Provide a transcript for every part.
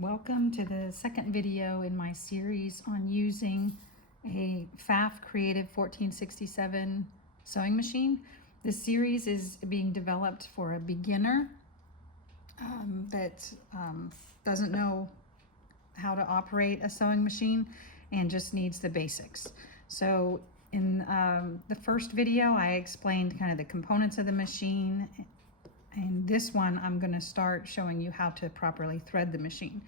Welcome to the second video in my series on using a Pfaff Creative 1467 sewing machine. This series is being developed for a beginner that doesn't know how to operate a sewing machine and just needs the basics. So in the first video, I explained kind of the components of the machine. And this one, I'm going to start showing you how to properly thread the machine.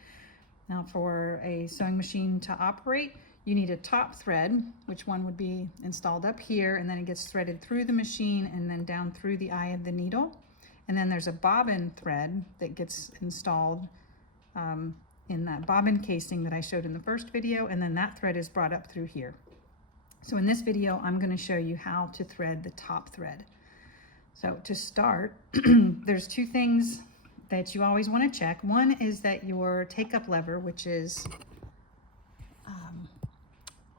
Now, for a sewing machine to operate, you need a top thread, which one would be installed up here, and then it gets threaded through the machine and then down through the eye of the needle. And then there's a bobbin thread that gets installed in that bobbin casing that I showed in the first video, and then that thread is brought up through here. So in this video, I'm going to show you how to thread the top thread. So to start, there's two things that you always want to check. One is that your take-up lever, which is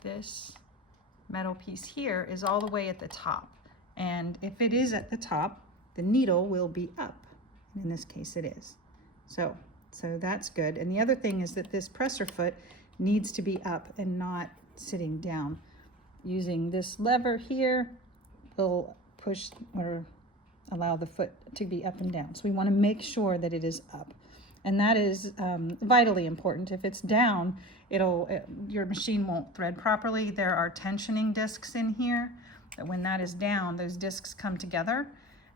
this metal piece here, is all the way at the top. And if it is at the top, the needle will be up. In this case, it is. So that's good. And the other thing is that this presser foot needs to be up and not sitting down. Using this lever here will push or allow the foot to be up and down. So we want to make sure that it is up. And that is vitally important. If it's down, your machine won't thread properly. There are tensioning discs in here that when that is down, those discs come together.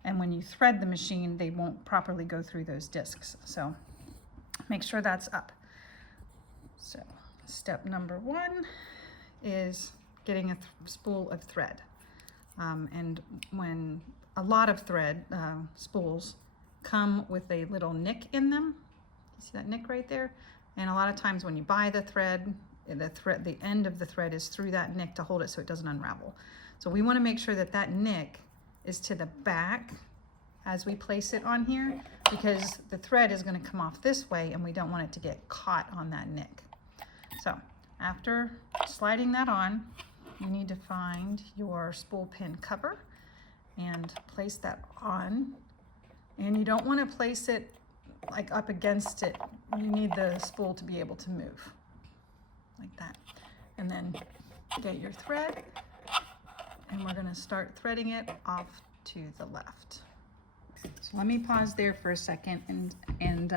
And when you thread the machine, they won't properly go through those discs. So make sure that's up. So step number one is getting a spool of thread. And when a lot of thread spools come with a little nick in them. You see that nick right there? And a lot of times when you buy the thread, the end of the thread is through that nick to hold it so it doesn't unravel. So we want to make sure that that nick is to the back as we place it on here, because the thread is going to come off this way and we don't want it to get caught on that nick. So after sliding that on, you need to find your spool pin cover and place that on. And you don't want to place it like up against it. You need the spool to be able to move like that. And then get your thread, and we're going to start threading it off to the left. So let me pause there for a second and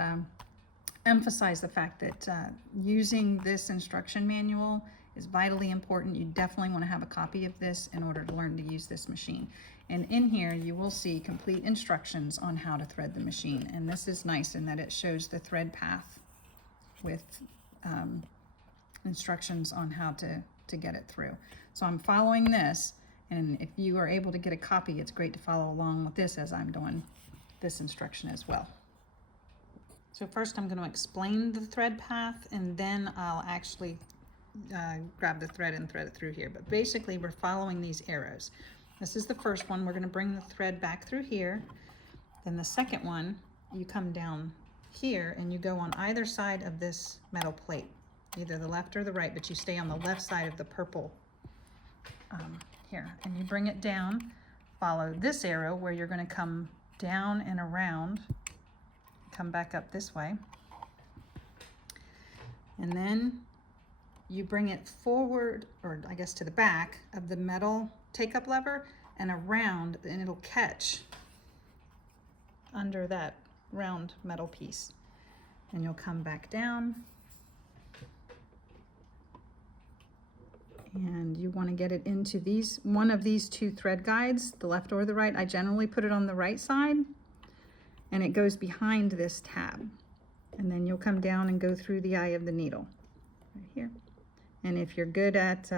emphasize the fact that using this instruction manual is vitally important. You definitely want to have a copy of this in order to learn to use this machine. And in here you will see complete instructions on how to thread the machine. And this is nice in that it shows the thread path with instructions on how to get it through. So I'm following this, and if you are able to get a copy, it's great to follow along with this as I'm doing this instruction as well. So first I'm going to explain the thread path, and then I'll actually grab the thread and thread it through here. But basically we're following these arrows. This is the first one. We're going to bring the thread back through here. Then the second one, you come down here and you go on either side of this metal plate, either the left or the right, but you stay on the left side of the purple here, and you bring it down. Follow this arrow where you're going to come down and around, come back up this way, and then you bring it forward, or I guess to the back of the metal take-up lever and around, and it'll catch under that round metal piece. And you'll come back down, and you want to get it into one of these two thread guides, the left or the right. I generally put it on the right side, and it goes behind this tab. And then you'll come down and go through the eye of the needle right here. And if you're good at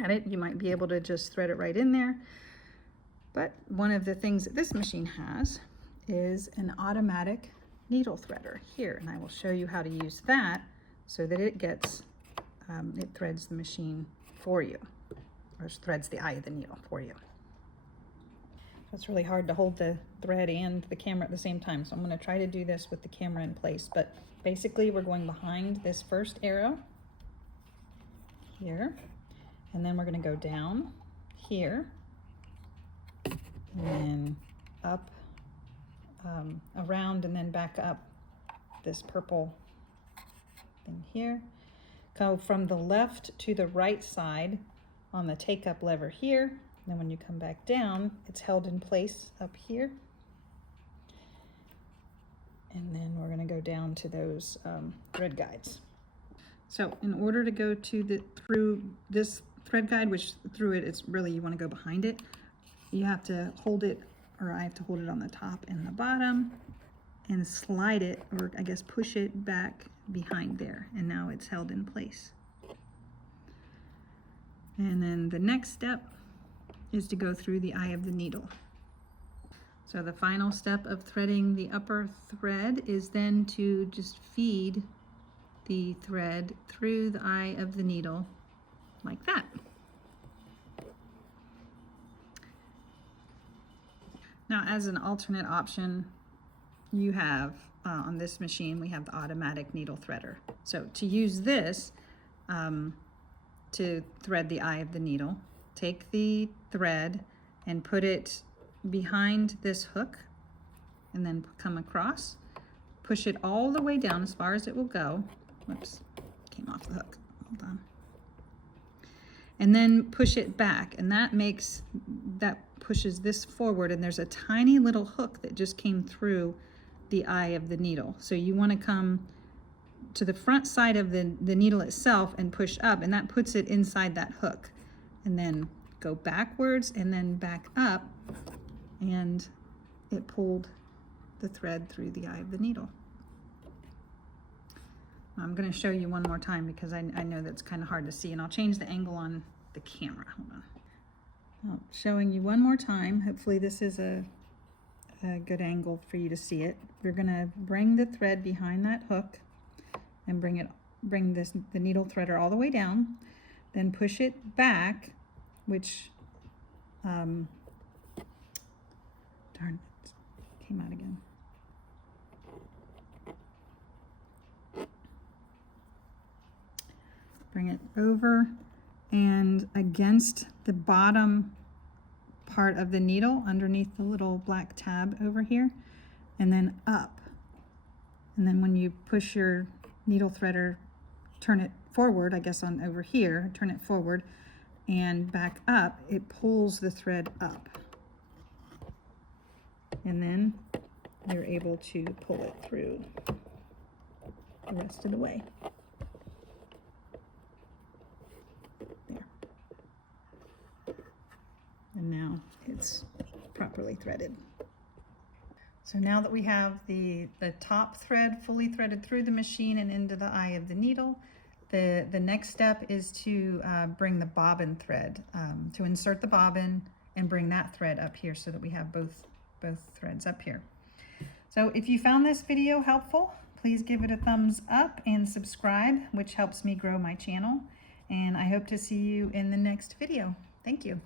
it, you might be able to just thread it right in there. But one of the things that this machine has is an automatic needle threader here, and I will show you how to use that so that it gets it threads the machine for you, or threads the eye of the needle for you. It's really hard to hold the thread and the camera at the same time, so I'm going to try to do this with the camera in place. But basically we're going behind this first arrow here, and then we're going to go down here and then up, around, and then back up this purple thing here. Go from the left to the right side on the take up lever here. Then when you come back down, it's held in place up here. And then we're going to go down to those thread guides. So in order to go to through this thread guide, which through it, it's really, you want to go behind it, you have to hold it, or I have to hold it on the top and the bottom and slide it, or I guess push it back behind there. And now it's held in place. And then the next step is to go through the eye of the needle. So the final step of threading the upper thread is then to just feed the thread through the eye of the needle like that. Now, as an alternate option, you have on this machine, we have the automatic needle threader. So to use this to thread the eye of the needle, take the thread and put it behind this hook and then come across, push it all the way down as far as it will go. Whoops, came off the hook, hold on. And then push it back, and that pushes this forward, and there's a tiny little hook that just came through the eye of the needle. So you want to come to the front side of the needle itself and push up, and that puts it inside that hook. And then go backwards and then back up, and it pulled the thread through the eye of the needle. I'm going to show you one more time because I know that's kind of hard to see, and I'll change the angle on the camera. Hold on. Showing you one more time. Hopefully this is a good angle for you to see it. We're going to bring the thread behind that hook and bring the needle threader all the way down, then push it back, which darn it, came out again. Bring it over and against the bottom part of the needle underneath the little black tab over here, and then up. And then when you push your needle threader, turn it forward, I guess on over here, turn it forward and back up, it pulls the thread up. And then you're able to pull it through the rest of the way. There. And now it's properly threaded. So now that we have the top thread fully threaded through the machine and into the eye of the needle, the next step is to bring the bobbin thread, to insert the bobbin and bring that thread up here so that we have both threads up here. So if you found this video helpful, please give it a thumbs up and subscribe, which helps me grow my channel. And I hope to see you in the next video. Thank you.